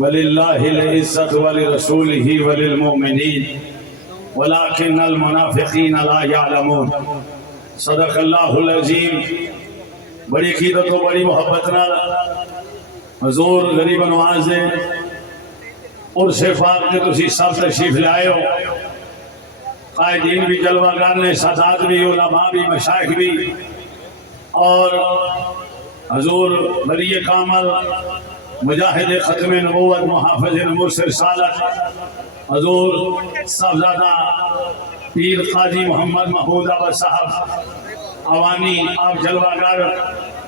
وللہ العزت ولرسولہ وللمؤمنین ولکن المنافقین لا یعلمون۔ صدق اللہ العظیم۔ بڑی عقیدت و بڑی محبت نال حضور غریب نواز دے عرص پاک کے تسی سب تشریف لائے ہو، قائدین بھی جلوہ گر نے، سادات بھی، علماء بھی، مشائخ بھی، اور حضور ولی کامل مجاہد ختم نبوت محافظ نموس رسالت حضور صاحبزادہ پیر قاضی محمد محمود آباد صاحب عوانی آپ جلوہ گر،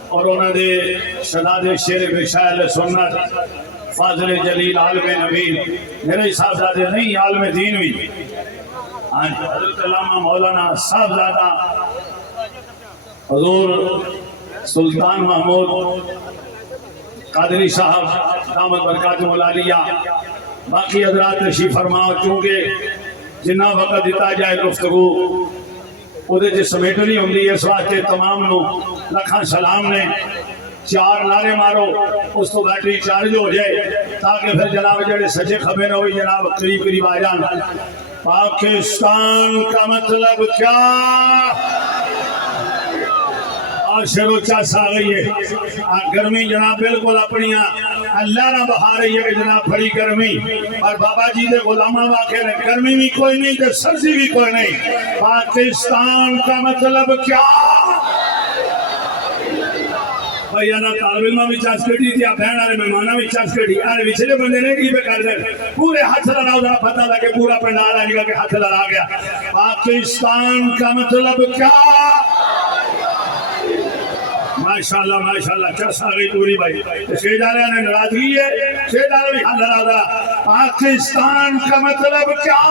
اور انہوں نے شداد شیر بشائل سنت فاضل جلیل عالم نبی، میرے صاحبزادے نہیں عالم دین بھی، حضرت علامہ مولانا صاحبزادہ حضور سلطان محمود قادری صاحب دامت برکاتہ العالیہ، باقی حضرات تشریف فرماؤ۔ چونکہ جنہ وقت دیتا جائے گفتگو وہ جی سمیٹ نہیں ہوندی، اس واسطے تمام نو لکھاں سلام نے، چار نعرے مارو اس تو بیٹری چارج ہو جائے تاکہ پھر جناب جڑے سچے خبر نہ ہوئی جناب قریب قریب آ جان۔ پاکستان کا مطلب کیا؟ عاشر و چاس آ گئی ہے، گرمی جناب بالکل اپنی اللہ نہ بہا رہی ہے کہ جناب بڑی گرمی، اور بابا جی دے غلامہ واقع ہے گرمی بھی کوئی نہیں تے سردی بھی کوئی نہیں۔ پاکستان کا مطلب کیا؟ بھائی آنا طالب علمہ بھی چاس کٹی تھی، بہن آنے مہمانہ بھی چاس کٹی، آنے بچھلے بندے نے کی پہ کر دے پورے ہاتھ لڑاؤ ذرا پتہ لگے پورا پنڈال آنے گا کہ ہاتھ لڑا گیا۔ پاکستان کا مطلب کیا؟ ماشاءاللہ ماشاءاللہ چس آ گئی پوری بھائی، شہدارے نے ناراضگی ہے، شہدارے بھی ہاتھ لڑا ذرا۔ پاکستان کا مطلب کیا؟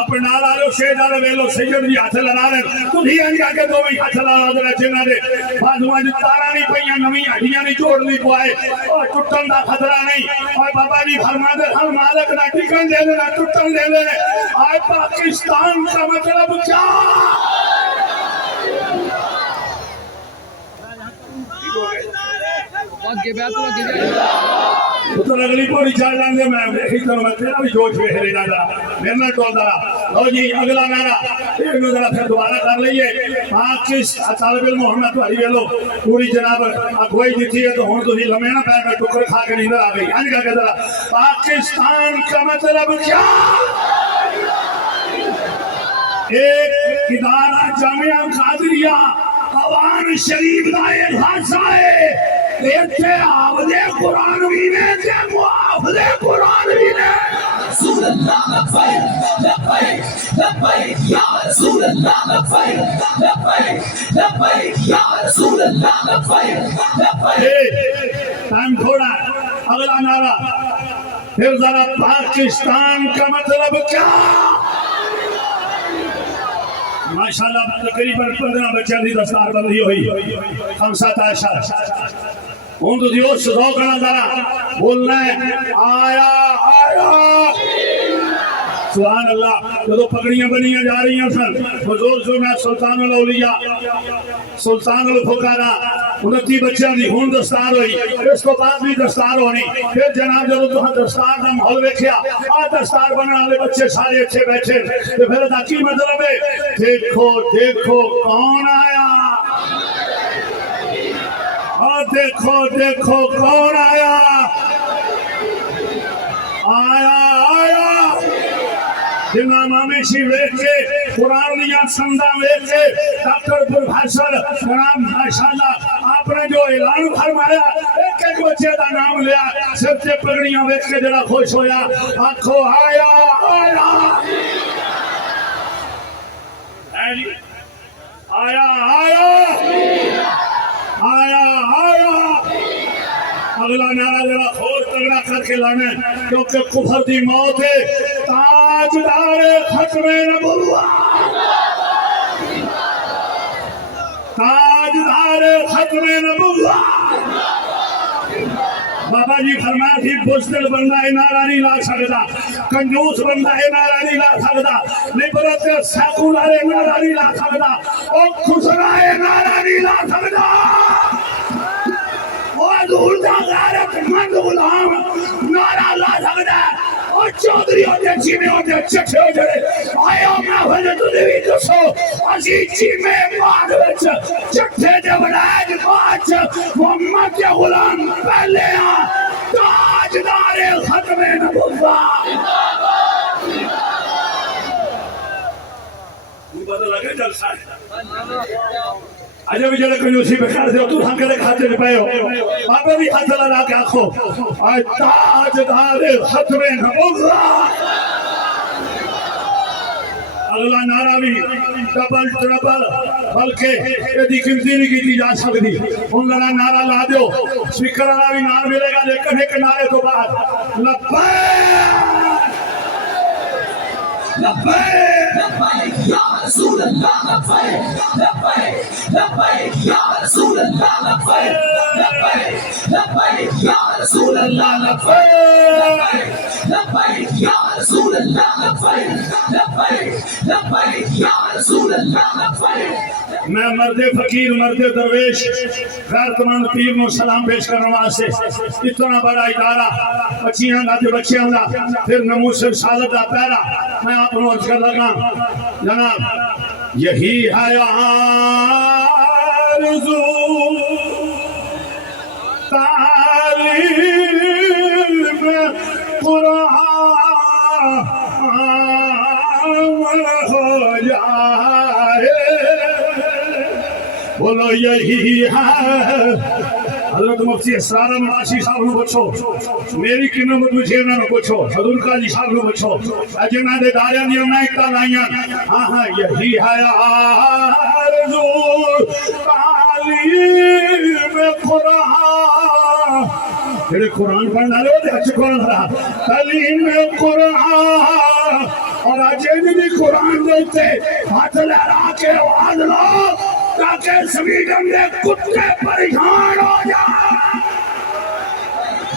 اپنے نال آلو شہدارے ویلو سید بھی ہاتھ لڑا رہے، تو ہی آنگا کے دو بھی ہاتھ لڑا ذرا جنہ دے بازوان جو تارا نہیں پہیاں نمی ہڈیاں نہیں جوڑ نہیں پوائے اور ٹوٹن دا خطرہ نہیں، اور بابا جی فرما دے ہر مالک نہ ٹکن دے لے نہ ٹوٹن دے لے۔ آئے پاکستان کا مطلب کیا؟ تو اگلی پوری چال جان دے، میں ایک طرح میں تیرا بھی جوش میں ہلے جانا میرے میں ٹول دارا۔ لو جی اگلا نعرہ ایک نو ذرا پھر دوبارہ کر لئیے۔ پاکستان طالب علم محمد والی ویلو پوری جناب اگوائی دیتی ہے تو ہون تو ہی لمحے نہ پیر میں ٹکر کھا کے نیندر آ گئی۔ آج کا کہ ذرا پاکستان کا مطلب کیا؟ ایک ادارہ جامعہ قادریہ قوان شریف دا ایک حادثہ ہے، ایتھے حافظ قرآن بھی نے تے محافظ قرآن بھی نے۔ رسول اللہ لبیک لبیک لبیک یا رسول اللہ لبیک لبیک لبیک یا رسول اللہ لبیک لبیک۔ ٹائم تھوڑا، اگلا نعرہ پھر ذرا پاکستان کا مطلب کیا؟ ماشاءاللہ تقریباً 15 بچہ دی دستار بندی ہوئی، خمسات عائشہ ہوں تو دیو سدھو کرنا ذرا بولنا ہے آیا آیا سبحان اللہ۔ جو پگڑیاں بنیاں جا رہی ہیں سن حضور سننا سلطان الاولیاء سلطان الفقراء 29 بچیاں دی ہون دستار ہوئی، اس کو بعد بھی دستار ہونی۔ پھر جناب جب تو دستار کا ماحول دیکھیا آ دستار بننے والے بچے سارے اچھے بیٹھے، تو پھر دا کی مطلب ہے دیکھو دیکھو کون آیا، اور دیکھو دیکھو کون آیا آیا آیا۔ امام آمیشی ویکھ کے قرآن دیا سندہ ویکھ کے ڈاکٹر پروفیسر جناب ماشاءاللہ آپ نے جو اعلان فرمایا ایک ایک بچے دا نام لیا، سب سے پگڑیاں ویکھ کے جڑا خوش ہویا آنکھو آیا آیا آیا آیا آیا آیا۔ اگلا نعرہ ذرا اور تگڑا کر کے لانا ہے کیونکہ کفر دی موت ہے۔ تاجدار ختم نبوت، تاجدار ختم نبوت۔ بابا جی فرمایا تھی بزدل بندہ نعرہ نہیں لا سکتا، کنجوس بندہ نعرہ نہیں لا سکتا، لبرت سیکولر نعرہ نہیں لا سکتا، اور خسرا نعرہ نہیں لا سکتا۔ حضور دا غیرت مند غلام نعرہ لا سکتا ہے اور چودھری ہوتے چیمے ہوتے چٹھے ہو جڑے آیا محفل تُنے بھی دسو اسی چیمے ماد وچ چٹھے دے بڑھائے جماعت محمد کے غلام پہلے آن تاجدار ختم نبوت پتہ لگے جلسہ اجے بھی جڑے کوئی اسی پہ کھڑ دے تو ہم کدے کھاتے نہیں پئے ہو آپ بھی ہاتھ لگا کے آکھو اے تاجدار ختم نبوت اگلا نعرہ بھی ڈبل ٹربل بلکہ ایدی قیمتی نہیں کی جا سکتی ان لگا نعرہ لا دیو سپیکر والا بھی نعرہ ملے گا لیکن ایک نعرے تو بعد لبیک لبیک لبیک یا رسول اللہ لبیک لبیک لبیک یا رسول اللہ لبیک لبیک لبیک یا رسول اللہ لبیک لبیک یا رسول اللہ لبیک لبیک لبیک یا رسول اللہ لبیک میں مرد فقیر مرد درویش غیرتمند پیر نو سلام پیش کرنے واسطے اتنا بڑا ادارہ بچیاں دا تے بچیاں دا پھر نموس رسالت دا پیرا میں آپ کو عرض کر لگا جناب یہی ہے آرزو تعلیم قرآن ہو جائے بولو یہی ہے حضرت مفتی اسرار معاشی صاحب نو پوچھو میری کنو مجھے انہوں نے پوچھو حضور قاضی صاحب نو پوچھو جنہاں دے داریاں دی انہاں اکتا لائیاں ہاں یہی ہے آرزو تعلیم قرآن جڑے قرآن پڑھنا لے ہوتے اچھے قرآن رہا تعلیم قرآن اور آجے بھی قرآن دیتے ہاتھ لہرا کے آواز لو تاکہ سویڈن دے کتے پریشان ہو جائیں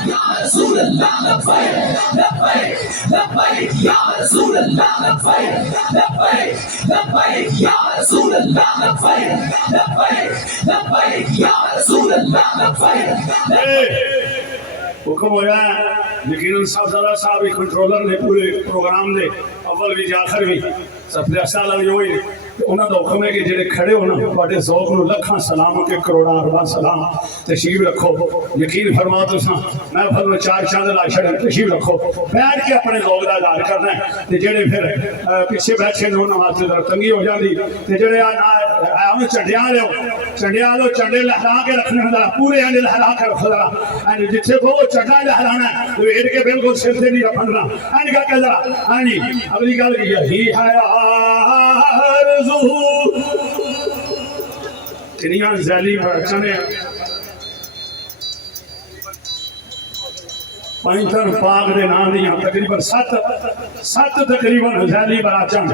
یا رسول اللہ لبیک لبیک لبیک یا رسول اللہ لبیک لبیک لبیک یا رسول اللہ لبیک لبیک لبیک یا رسول اللہ لبیک حکم ہو جائے یقیناً صاحب کنٹرولر نے پورے پروگرام دے اول بھی آخر بھی سب سال جو ہوئی انہوں نے حکم ہے کہ جڑے کھڑے ہونا بڑے ذوق نو لکھاں سلام کے کروڑاں ارباں سلام تشریف رکھو یقین فرماؤ تساں میں فرماؤ چار چاند لا چھڑ تشریف رکھو بیٹھ کے اپنے ذوق دا اظہار کرنا ہے تے جڑے پھر پیچھے بیٹھے نے انہاں واسطے ذرا تنگی ہو جاندی تے جڑے آ چنڈیاں لو چنڈے لہرا کے رکھنے ہوندا پورے انڈے لہرا کے رکھو ذرا این جتھے کو چنڈا لہرانا ہے تو ایڈ کے بالکل سر سے نہیں رکھنا این کر کے ذرا ہاں اگلی گل یہی ہے کنیاں زیلی برچنے پینتر پاک دے نام دیاں تقریباً سات تقریباً زیلی براچن